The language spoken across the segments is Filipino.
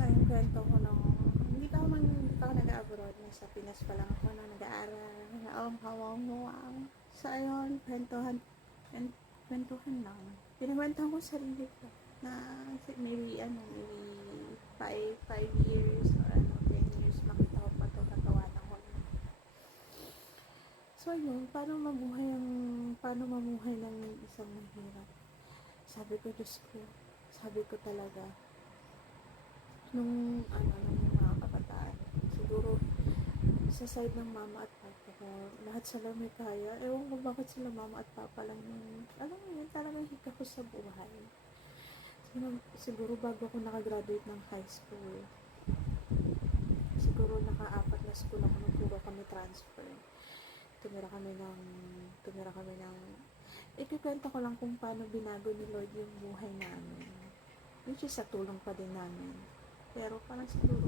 So, yung kwento ko nung hindi pa ako nag-abroad. Nasa Pinas pa lang ako na nag-aaral. Nawang-hawang-hawang. So, ayun, kwentuhan lang. Pinagwentuhan ko sa sarili ko na maybe 5 years or 10 years makita ko pa ito, tatawanan ko. So, yun, paano mamuhay ng isang mahirap? Sabi ko, Diyos ko, sabi ko talaga, nung mga kabataan, siguro, sa side ng mama at papa ko, lahat sila may kaya. Ewan ko bakit sila mama at papa lang yung, alam mo yun, talagang hika ko sa buhay. Siguro bago ako nakagraduate ng high school, siguro naka-4 na school ako nung puro kami transfer. Tumira kami ng, ikikwento ko lang kung paano binago ni Lord yung buhay namin. Which is sa tulong pa din namin. Pero parang siguro,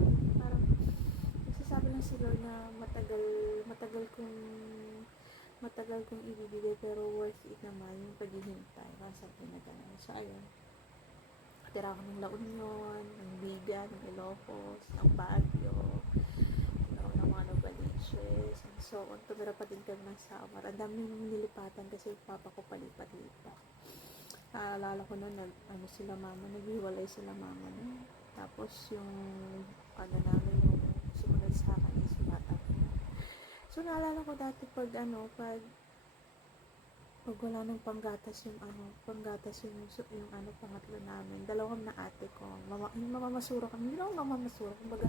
nagsasabi lang si Lord na matagal kong ibibigay pero worth it naman yung paghihintay. Parang sabi na gano'n. So, ayun. Tira ako ng La Union, ng Bigan, ng Ilocos, ng Baguio, ng mga Novaliches, and so on. Tumira pa din kami ng Samar. Ang dami nung nilipatan kasi papa ko palipat-lipat. Naalala ko na naghiwalay sila mama nun. Tapos yung namin yung sumunod sa akin is bata ko. So naalala ko dati pag wala nang panggatas yung pangatlo namin. Dalawang na ate ko. Mamamasura kami. Hindi lang mamamasura. Kumbaga,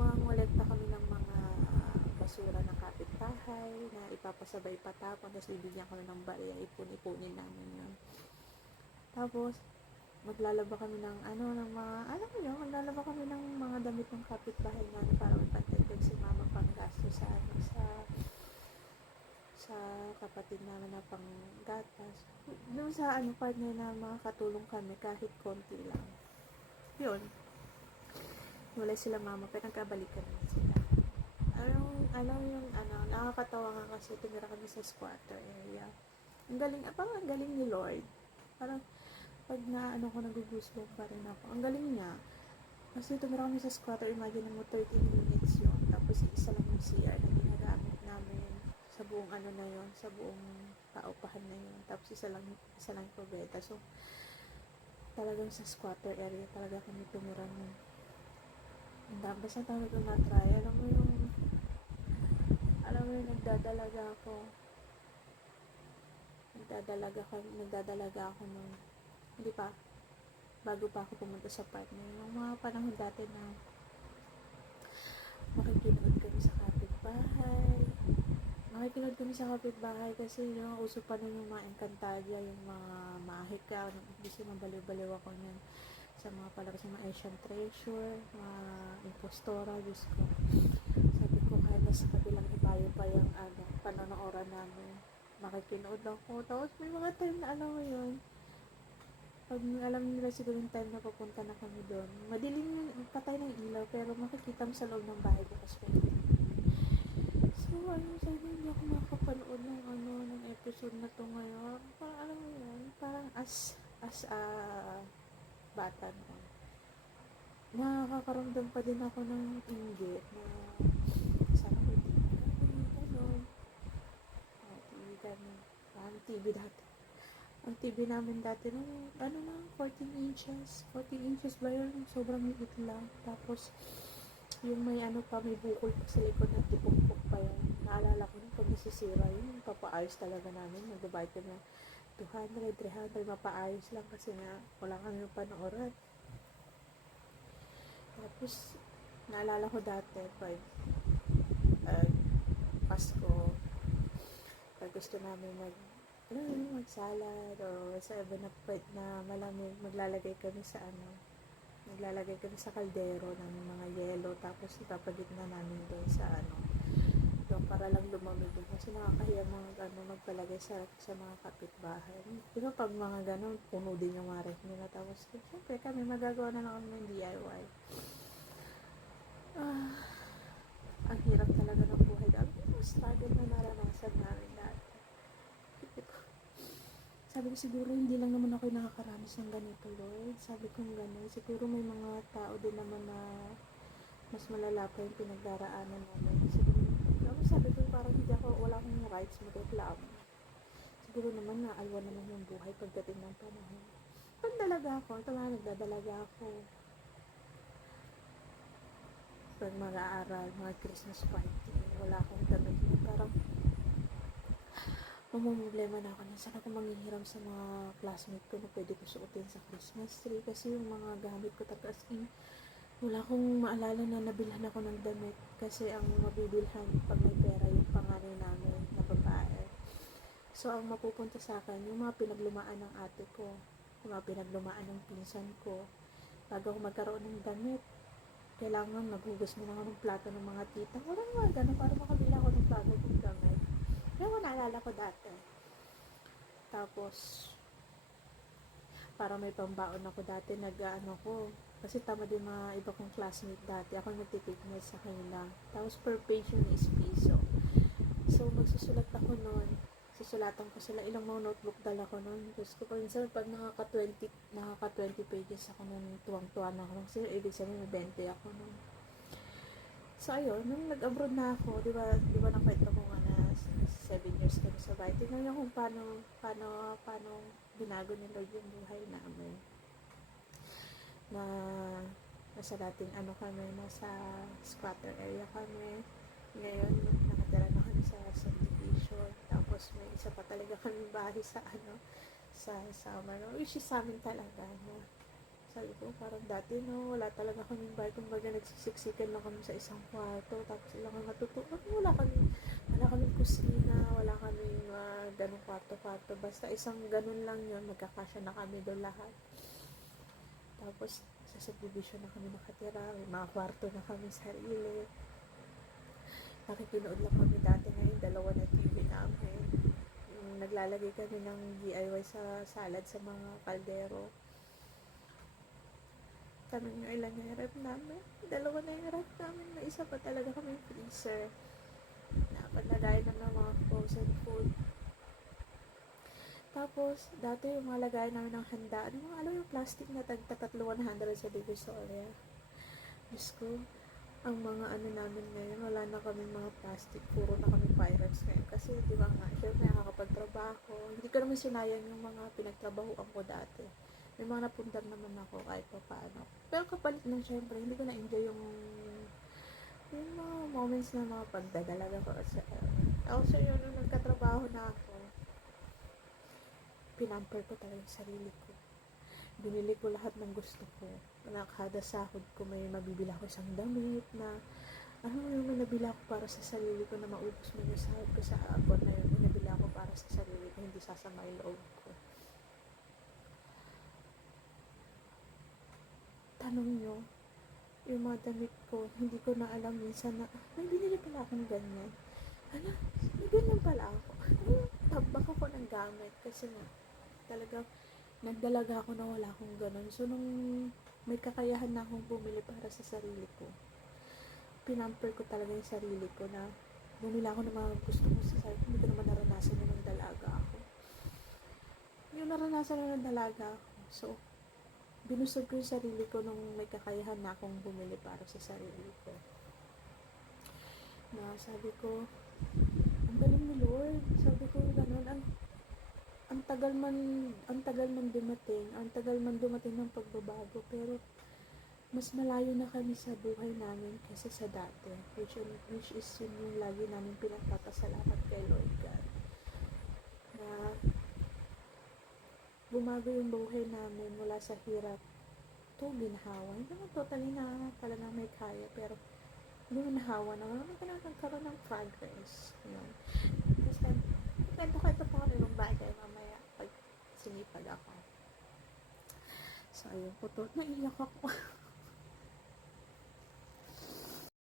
mangolekta kami ng mga basura ng kapitbahay na ipapasabay patapon. Tapos bibigyan kami ng bariya. Ipon-ipunin namin yun. Tapos, maglalaba kami ng maglalaba kami ng mga damit ng kapitbahay namin para magpantagdag si mama panggasto sa kapatid namin na panggatas. Doon sa partner na makakatulong kami kahit konti lang. Yun. Wala sila mama pero nagkabalikan naman sila. Nakakatawa nga kasi tumira kami sa squatter area. Ang galing ni Lord. Parang pag nagugusbong pa rin ako. Ang galing niya. Kasi tumira kami sa squatter, imagine mo 13 units yun. Tapos isa lang yung CR na ginagamit namin sa buong sa buong paupahan na yun. Tapos isa lang yung probeta. So, talagang sa squatter area talaga kami tumira nun. Basta tayo ito na-try. Alam mo yung nagdadalaga ako nung hindi pa, bago pa ako pumunta sa partner. Yung mga panahon dati na makikinood kami sa kapitbahay kasi uso pa nun yung mga Encantadia, yung mga mahika, gusto mabaliw-baliw ako nun sa mga palabas ng mga Asian Treasure, mga Impostora, Diyos ko. Sabi ko, kahit nasa kabilang ibayo pa yung panonooran namin, makikinood ako. Tapos may mga time na alam mo yun, pag alam nila siguro yung time na papunta na kami doon, madilim yung patay ng ilaw, pero makikita mo sa loob ng bahay ko kasi so, sabi hindi ako makapanood ng episode na to ngayon. Parang alam mo yun, parang as a bata no, nakakaramdam pa din ako ng inggit na sana ko TV dati. Ang TV namin dati nung 14 inches ba yun? Sobrang liit lang. Tapos yung may may bukol pa sa likod na tipok-pok pa yun. Naalala ko nung pag nasisira yun, papaayos talaga namin. Nagbabayad kami ng 200, 300, mapaayos lang kasi nga wala kami panooran. Tapos naalala ko dati pag Pasko, pag gusto namin magsalad o sa na malamig, maglalagay kami sa kaldero ng mga yelo, tapos ipapagitna namin doon sa doon para lang lumamig doon kasi nakakahiya magpalagay sa mga kapitbahay. Diba pag mga ganun, puno din yung mga ref nila, tapos syempre kami magagawa na lang kami ng DIY. Ang hirap talaga ng buhay. Ang struggle na naranasan namin dati. sabi ko siguro hindi lang naman ako yung nakakaranas ng ganito, Lord. Sabi ko gano'n, siguro may mga tao din naman na mas malala pa yung pinagdaraanan namin. Siguro, tapos sabi ko parang hindi ako, wala akong rights mag-reklamo. Siguro naman naalwa naman yung buhay pagdating ng panahon. Pag dalaga ako, ito nga nagdadalaga ako. Pag mag-aaral, mga Christmas party, wala akong damit. Parang mamumblema na ako na saan ako manghihiram sa mga classmate ko na pwede ko suotin sa Christmas tree. Kasi yung mga gamit ko talaga as in, wala akong maalala na nabilhan ako ng damit. Kasi ang mabibilhan pag may pera yung panganay namin na babae. So, ang mapupunta sa akin, yung mga pinaglumaan ng ate ko, yung mga pinaglumaan ng pinsan ko. Bago ako magkaroon ng damit, kailangan maghugas mo na ako ng plato ng mga tita. Wala nga gano'n, para makabila ako ng plato ng damit. Pero naalala ko dati. Tapos, para may pambaon ako dati, nag-ano ko. Kasi tama din mga iba kong classmate dati. Ako nagtitipid sa kanila. Tapos, per page yun is piso. So, magsusulat ako noon. Susulatan ko sila, ilang mga notebook dala ko nun. Tapos ko minsan pag nakaka-20 pages ako nun, tuwang-tuwa na ako. Kasi ibig sabihin may 20 ako nun. So ayun, nung nag-abroad na ako, di ba nakwento ko nga na 7 years kami sa bahay. Tingnan niyo kung paano binago ni Lord yung buhay namin. Na nasa dating nasa squatter area kami. Ngayon, nakatira na kami sa subdivision. Tapos may isa pa talaga kami bahay sa summer, which is sa amin talaga, no? Sabi ko, parang dati, no, wala talaga kaming bahay. Kumbaga, nagsisiksikan lang kami sa isang kwarto. Tapos ilang kami matutuwa. Wala kaming kusina, wala kaming ganong kwarto-kwarto. Basta isang ganun lang yun, magkakasya na kami doon lahat. Tapos, sa subdivision na kami nakatira. May mga kwarto na kami sarili. Nakikinood lang kami dati, ngayon 2 na TV namin. Naglalagay kami ng DIY sa salad sa mga kaldero. Kami nga ilan yung rep namin. 2 na yung rep namin. May isa pa talaga kami freezer. Nakalagay na ng mga frozen food. Tapos, dati yung mga lagay namin ng handa. Alam yung plastic na tag-tatlo 100 sa Divisoria. Diyos ko, ang mga namin ngayon, wala na kami mga plastic, puro na kami Pyrex ngayon. Kasi, di ba nga, syempre nakakapagtrabaho. Hindi ko naman sinayang yung mga pinagtrabahoan ko dati. May mga napundar naman ako kahit pa paano. Pero kapalit ng syempre, hindi ko na-enjoy yung mga moments na mga pagdadalaga ko. Also, yun, nung nagkatrabaho na ako, pinamper ko talaga yung sarili ko. Binili ko lahat ng gusto ko. Kada sahod ko may mabibila ko isang damit na yung may nabila ko para sa sarili ko na maubos mo yung sahod ko sa abon na yun. May nabila ko para sa sarili ko, hindi sasama yung loob ko. Tanong nyo, yung mga damit ko, hindi ko na alam minsan na, may binili pala akong ganyan. May ganyan pala ako. Tabak ako ng gamit kasi nga, talagang nagdalaga ako na wala akong ganun. So, nung may kakayahan na akong bumili para sa sarili ko, pinamper ko talaga yung sarili ko na bumili ako ng mga gusto ko sa sarili ko. Hindi ko naman naranasan yun ng dalaga ako. Yung naranasan yun ng dalaga ako. So, binusog ko yung sarili ko nung may kakayahan na akong bumili para sa sarili ko. Na sabi ko, ang galing ni Lord. Sabi ko, gano'n, ang tagal man dumating ng pagbabago, pero mas malayo na kami sa buhay namin kasi sa dati, which is yun yung lagi namin pinagpapasalamat kay Lord God, na bumago yung buhay namin mula sa hirap to ginhawa. Hindi naman totally na pala na may kaya, pero ginhawa na naman nagkaroon ng progress. Yun. Tapos kwento pa ako ng bagay mamaya pag sinipag ako. So, ayun po to. Naiyak ako.